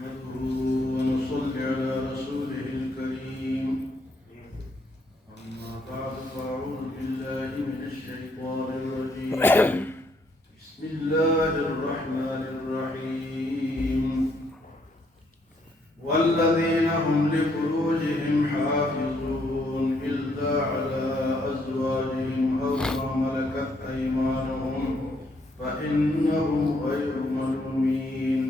نحمده ونصلي على رسوله الكريم أما بعد فأعوذ بالله من الشيطان الرجيم بسم الله الرحمن الرحيم والذين هم لفروجهم حافظون إلا على أزواجهم أو ما ملكت أيمانهم فإنهم غير ملومين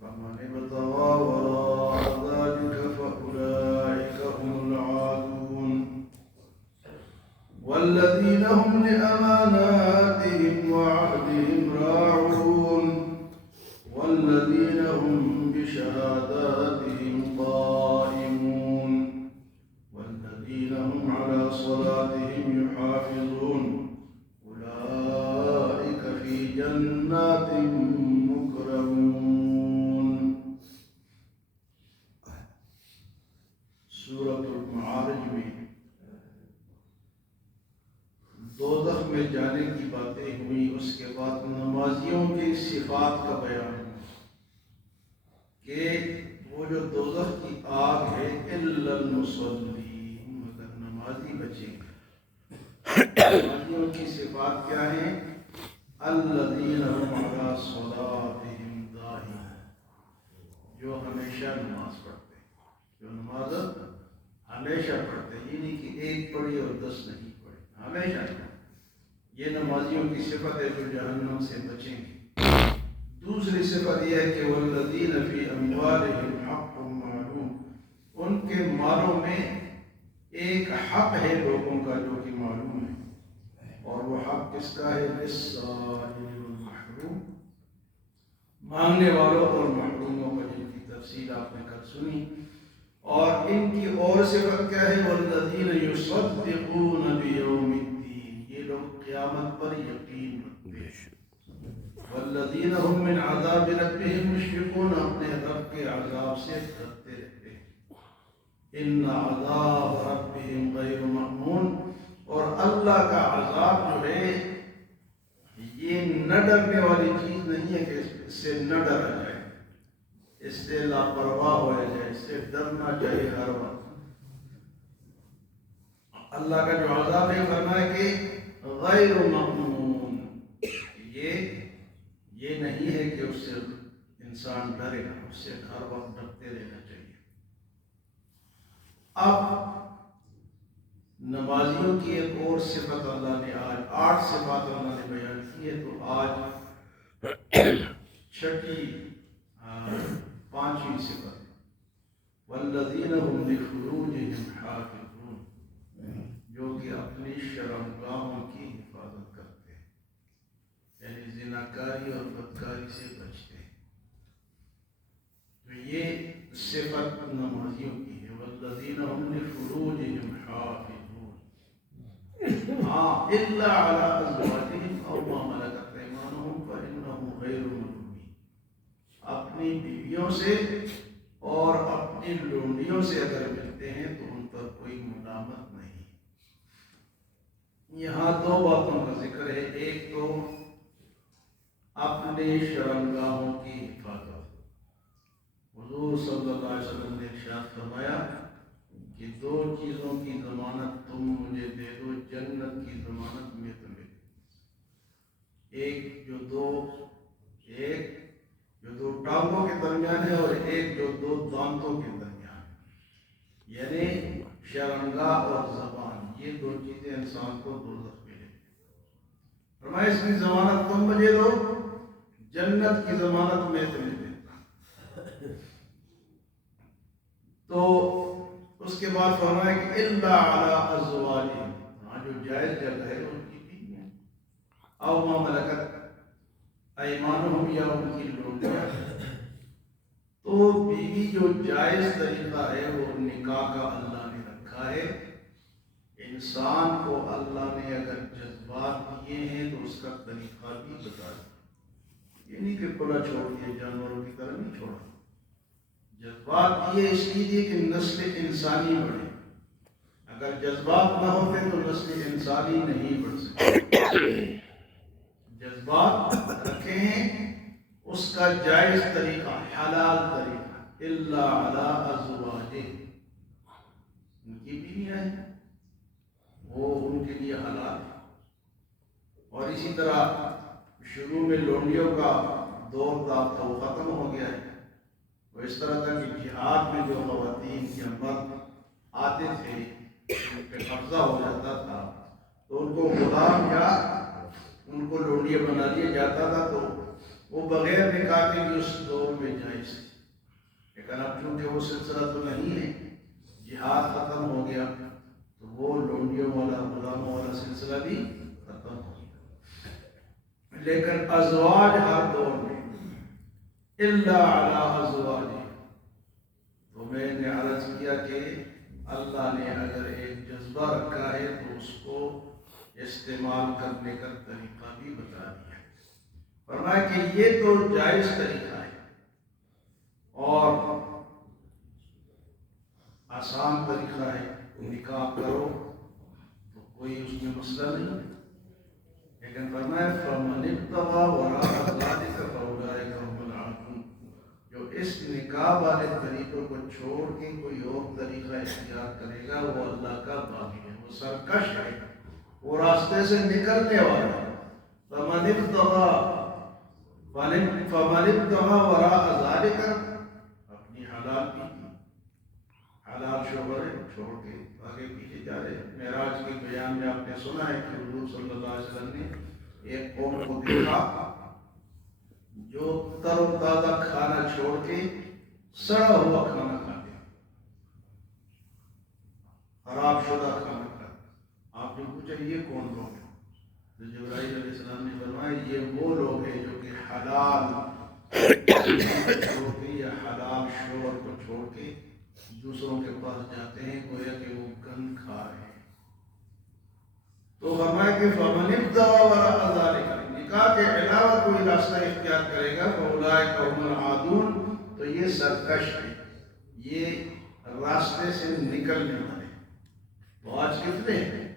فمن ابتغى وراء ذلك فأولئك هم العادون والذين هم لأماناتهم وعهدهم راعون والذين هم بشهاداتهم قائمون والذين هم على صلاتهم يحافظون أولئك في جنات مكرمون. سورۃ المعارج میں دوزخ میں جانے کی باتیں ہوئی، اس کے بعد نمازیوں کی صفات کا بیان کہ وہ جو دوزخ کی آگ ہے الا المصلین، مگر نمازی بچیں گے. نمازیوں کی صفات کیا ہیں؟ الذین هم علی صلاتهم دائمون، جو ہمیشہ نماز پڑھتے ہیں، جو نماز ہمیشہ پڑھتے ہیں، یہ نہیں کہ ایک پڑھی اور 10 نہیں پڑھی، ہمیشہ پڑھتے. یہ نمازیوں کی صفت ہے جو جہنم سے بچیں گے. دوسری صفت یہ ہے کہ والذین فی اموالہم حق معلوم، ان کے مالوں میں ایک حق ہے لوگوں کا جو کہ معلوم ہے، اور وہ حق کس کا ہے؟ للسائل والمحروم، مانگنے والوں اور محروموں کا، جن کی تفصیل آپ نے کل سنی. اور ان کی اور صفت کیا ہے؟ والذین یصدقون بیوم الدین، یہ لوگ قیامت پر یقین رکھتے ہیں. والذین هم من عذاب ربهم مشفقون، اپنے رب کے عذاب سے ڈرتے رہتے ہیں. ان عذاب ربهم غیر مأمون، اور اللہ کا عذاب جو ہے یہ نہ ڈرنے والی چیز نہیں ہے کہ اس سے نہ ڈرا جائے، اس سے لاپرواہ ہو جائے، اس سے ڈرنا چاہیے ہر وقت. اللہ کا جو عذاب ہے فرمایا کہ غیر مأمون، یہ نہیں ہے کہ اس سے انسان ڈرے، اس سے ہر وقت ڈرتے رہنا چاہیے. اب نمازیوں کی ایک اور صفت اللہ نے، آج 8 صفات اللہ نے بیان کی ہے، تو آج چھٹی 5ویں صفت والذین هم لفروجهم حافظون، جو کہ اپنی شرمگاہوں کی حفاظت کرتے ہیں، یعنی زناکاری اور بدکاری سے بچتے ہیں. تو یہ صفت نمازیوں کی ہے. والذین هم لفروجهم حافظون ہاں الا علی ازواجهم او ما ملکت ایمانهم فانهم غیر ملومین، اپنی بیویوں سے اور اپنی لونڈیوں سے اگر ملتے ہیں تو ان پر کوئی ملامت نہیں. یہاں 2 باتوں کا ذکر ہے. ایک تو اپنے شرمگاہوں کی حفاظت. حضور صلی اللہ علیہ وسلم نے ارشاد فرمایا کہ 2 چیزوں کی ضمانت تم مجھے دے دو، جنت کی ضمانت میں تمہیں دے دوں. ایک جو دو ٹانگوں کے درمیان ہے، اور ایک جو 2 دانتوں کے درمیان ہے، یعنی شرمگاہ اور زبان، یہ 2 چیزیں انسان کو دوزخ میں لے جائیں. فرمایا اس کی ضمانت تم مجھے دو، جنت کی ضمانت میں تمہیں دیتا. تو اس کے بعد فرمایا کہ الا علی ازواجہم، جو جائز جگہ ہے ان کی بیویاں، او ما ملکت ایمانہم، یا ان کی لونڈیاں. تو بیوی جو جائز طریقہ ہے وہ نکاح کا اللہ نے رکھا ہے. انسان کو اللہ نے اگر جذبات دیے ہیں تو اس کا طریقہ بھی بتا دیا. یہ نہیں کہ کھلا چھوڑ دیا، جانوروں کی طرح نہیں چھوڑا. جذبات دیے اس لیے کہ نسل انسانی بڑھے. اگر جذبات نہ ہوتے تو نسل انسانی نہیں بڑھ سکتی. جذبات رکھے ہیں اس کا جائز طریقہ، حلال طریقہ، الا علی ازواجہ، ان کی بیویاں ہیں وہ ان کے لیے حلال ہے۔ اور اسی طرح شروع میں لونڈیوں کا دور تھا تو وہ ختم ہو گیا ہے۔ وہ اس طرح تھا کہ جہاد میں جو خواتین یا مرد آتے تھے ان پہ قبضہ ہو جاتا تھا تو ان کو غلام یا ان کو لونڈیا بنا دیا جاتا تھا، تو وہ بغیر نکاح کے بھی اس دور میں جائز تھے۔ لیکن اب چونکہ وہ سلسلہ تو نہیں ہے، جہاد ختم ہو گیا تو وہ لونڈیوں والا غلاموں والا سلسلہ بھی ختم ہو گیا۔ لیکن ازواج ہر دور میں الا علی ازواج، تو میں نے عرض کیا کہ اللہ نے اگر ایک جذبہ رکھا ہے تو اس کو استعمال کرنے کا طریقہ بھی بتا دیا۔ فرمایا کہ یہ تو جائز طریقہ ہے اور آسان طریقہ ہے، نکاح کرو تو کوئی اس میں مسئلہ نہیں۔ لیکن فرمایا فَمَنِ ابْتَغَىٰ وَرَاءَ ذَٰلِكَ فَأُولَٰئِكَ هُمُ الْعَادُونَ، جو اس نکاح والے طریقوں کو چھوڑ کے کوئی اور طریقہ اختیار کرے گا وہ اللہ کا باغی ہے، وہ سرکش ہے، وہ راستے سے نکلنے والا ہے۔ فَمَنِ ابْتَغَىٰ وَرَاءَ ذَٰلِكَ، اپنی حلال بھی حلال شوہر چھوڑ کے آگے پیچھے جا رہے۔ معراج کے بیان میں آپ نے سنا ہے کہ حضور صلی اللہ علیہ وسلم نے ایک قوم کو دیکھا جو تر و تازہ کھانا چھوڑ کے سڑا ہوا کھانا کھاتے ہیں، خراب شدہ کھانا کھاتے ہیں۔ آپ نے پوچھا یہ کون لوگ ہیں؟ تو جبرائیل علیہ السلام نے فرمایا یہ وہ لوگ ہیں جو کہ حلال چھوڑ کے یا حلال شوہر کو چھوڑ کے دوسروں کے پاس جاتے ہیں، گویا کہ وہ گند کھا رہے ہیں۔ تو فرمایا کہ فَمَنِ ابْتَغَىٰ وَرَاءَ ذَٰلِكَ، نکاح کے علاوہ کوئی راستہ اختیار کرے گا فَأُولَٰئِكَ هُمُ الْعَادُونَ، تو یہ سرکش ہے، یہ راستے سے نکلنے والے۔ تو آج کتنے ہیں؟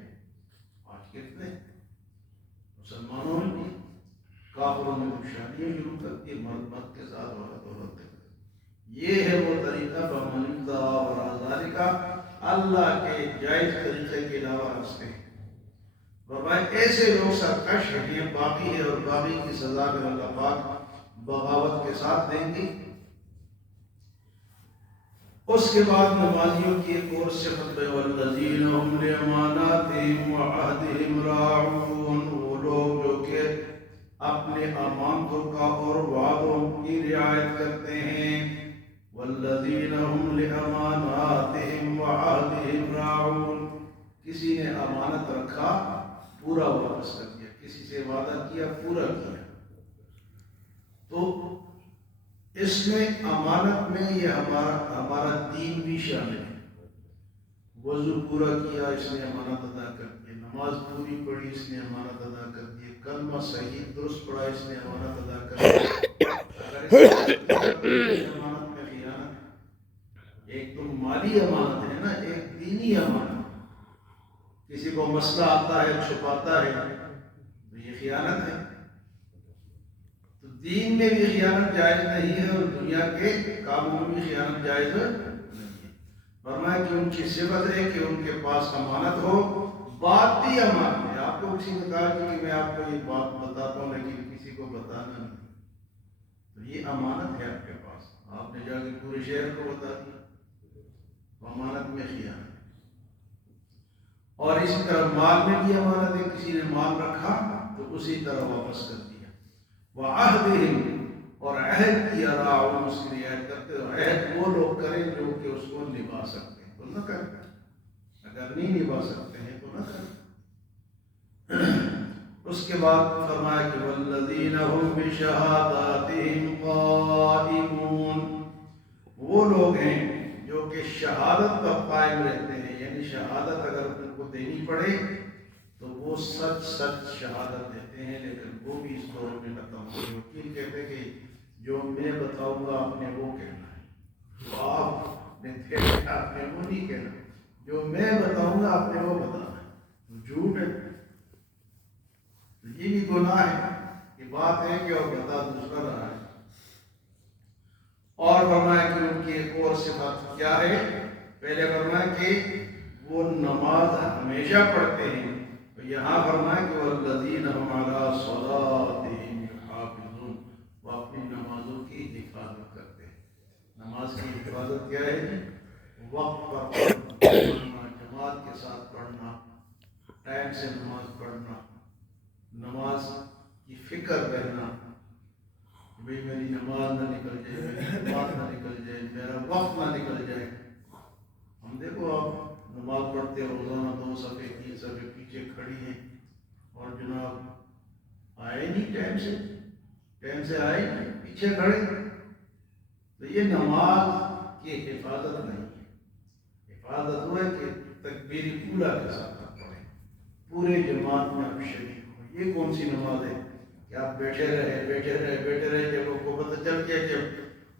آج کتنے مسلمانوں میں بھی کافروں نے شادیاں شروع کر دی، مرد مرد کے ساتھ عورت عورت کے ساتھ۔ یہ ہے وہ طریقہ فَمَنِ ابْتَغَىٰ وَرَاءَ ذَٰلِكَ، اللہ کے جائز طریقے کے علاوہ راستے ہیں۔ فرمایا ایسے لوگ سرکش ہیں، باقی ہے، اور باقی کی سزا میں اللہ پاک بغاوت کے ساتھ دیں گے۔ اس کے بعد نمازیوں کی ایک اور صفت ہے وَالَّذِينَ هُمْ لِأَمَانَاتِهِمْ وَعَهْدِهِمْ رَاعُونَ، وہ لوگ جو کہ اپنے امانتوں کا اور وعدوں کی رعایت کرتے ہیں۔ وَالَّذِينَ هُمْ لِأَمَانَاتِهِمْ وَعَهْدِهِمْ رَاعُونَ، کسی نے امانت رکھا پورا واپس کر دیا، کسی سے وعدہ کیا پورا کیا۔ تو اس میں امانت میں یہ ہمارا دین بھی شامل ہے۔ وضو پورا کیا اس نے امانت ادا کر دی، نماز پوری پڑھی اس نے امانت ادا کر دی، کلمہ صحیح درست پڑھا اس نے امانت ادا کر دی۔ اگر اس امانت میں خیانت ہے، ایک تو مالی امانت ہے نا، ایک دینی امانت، کسی کو مسئلہ آتا ہے چھپاتا ہے تو یہ خیانت ہے۔ تو دین میں بھی خیانت جائز نہیں ہے اور دنیا کے کاموں میں بھی خیانت جائز نہیں ہے۔ فرمایا کہ ان کی صفت ہے کہ ان کے پاس امانت ہو، بات بھی امانت ہے۔ آپ کو کسی نے کہا کہ میں آپ کو یہ بات بتاتا ہوں لیکن کسی کو بتانا نہیں، تو یہ امانت ہے آپ کے پاس، آپ نے جا کے پورے شہر کو بتا دیا، تو امانت میں خیانت۔ اور اسی طرح مال میں بھی امانت ہے، کسی نے مال رکھا تو اسی طرح واپس کر دیا۔ وَعَهْدِهِمْ، اور عہد کیا راعون، اس کی رعایت کرتے ہو۔ عہد وہ لوگ کریں جو کہ اس کو نبھا سکتے ہیں تو نہ کریں، اگر نہیں نبھا سکتے ہیں تو نہ کریں۔ اس کے بعد فرمایا کہ وَالَّذِينَ هُمْ بِشَهَادَاتِهِمْ قَائِمُونَ، وہ لوگ ہیں جو کہ شہادت پر قائم رہتے ہیں، یعنی شہادت اگر ان کو دینی پڑے تو وہ سچ سچ شہادت دیتے ہیں۔ لیکن وہ بھی اس دور میں ختم ہو گئے۔ وکیل کہتے کہ جو میں بتاؤں گا آپ نے وہ کہنا ہے، تو آپ نے وہ نہیں کہنا، جو میں بتاؤں گا آپ نے وہ بتانا ہے، جھوٹ ہے۔ تو یہ بھی گناہ ہے کہ بات ہے کہ اور بتا دوسرا رہا ہے۔ اور فرمایا کہ ان کی ایک اور صفت کیا ہے؟ پہلے فرمایا کہ وہ نماز ہمیشہ پڑھتے ہیں، تو یہاں فرمایا کہ والذین هم علی صلاتهم یحافظون، وہ اپنی نمازوں کی حفاظت کرتے ہیں۔ نماز کی حفاظت کیا ہے؟ وقت پر پڑھنا، جماعت کے ساتھ پڑھنا، ٹائم سے نماز پڑھنا، نماز کی فکر رہنا، بھئی میری نماز نہ نکل جائے، میری جماعت نہ نکل جائے، میرا وقت نہ نکل جائے۔ ہم دیکھو آپ نماز پڑھتے روزانہ 2 صفحے 3 صفحے پیچھے کھڑی ہیں اور جناب آئے نہیں ٹائم سے آئے نہیں، پیچھے کھڑے، تو یہ نماز کی حفاظت نہیں ہے۔ حفاظت ہوا ہے کہ تکبیر اولیٰ کے ساتھ آپ پڑھیں، پورے جماعت میں آپ شریک ہو۔ یہ کون سی نماز ہے کہ آپ بیٹھے رہے، جب آپ کو پتہ چل گیا کہ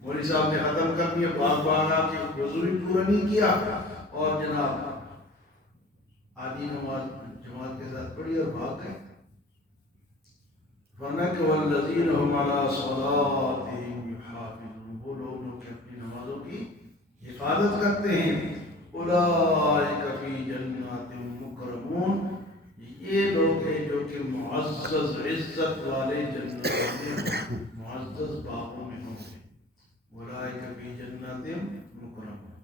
مولوی صاحب نے ختم کر دیا، باغ آپ کی وضو بھی پورا نہیں کیا اور جناب آدھی نماز جماعت کے ساتھ پڑھی اور بھاگ گئے۔ ورنہ کہ والذین هم علی صلاتهم یحافظون، وہ لوگ جو کہ اپنی نمازوں کی حفاظت کرتے ہیں، اولئک فی جنات مکرمون، یہ لوگ ہیں جو کہ معزز عزت والے جنتوں میں، معزز باغوں میں ہوں گے۔ اولئک فی جنات مکرمون۔